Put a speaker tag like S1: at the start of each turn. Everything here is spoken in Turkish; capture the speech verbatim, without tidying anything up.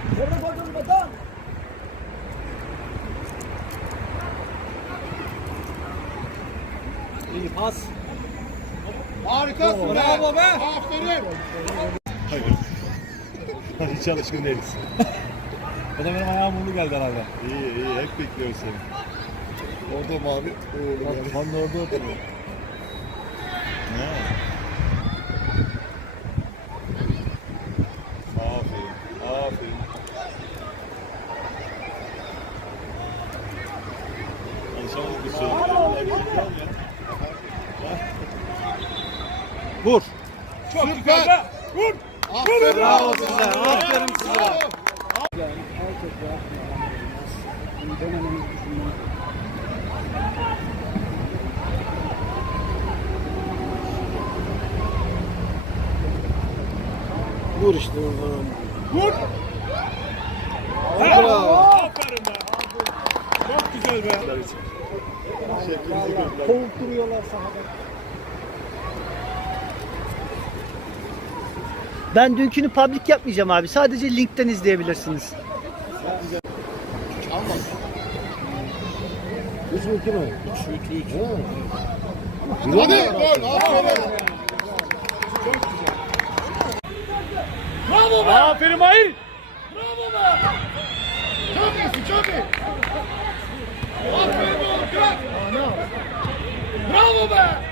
S1: Orada koydum batan. İyi pas.
S2: Harikasın be.
S1: Bravo be.
S2: Aferin.
S3: Hayır. Hiç alışkın değiliz.
S1: O da benim ayağım vurdu geldi herhalde.
S3: İyi iyi hep bekliyoruz seni.
S2: Orada mavi.
S1: Bak Van da orada oturuyor.
S3: Ne? Aferin. Aferin. Alışamadık bir şey.
S1: Vur.
S2: Çok süper. Vur. Aferin.
S1: Bravo size. Aferin size.
S2: Bravo.
S1: Vur işte oradan.
S2: Vur.
S1: Bravo.
S3: Aferin be. Çok güzel be.
S1: Kovuk duruyorlar sahada.
S4: Ben dünkünü public yapmayacağım abi. Sadece linkten izleyebilirsiniz.
S1: üç mü iki mi?
S2: üç üç. Hadi gol. Aferin. Bravo be.
S3: Aferin Mahir.
S2: Bravo be. Çok iyisin, çok iyi. Aferin oğlum. Bravo be.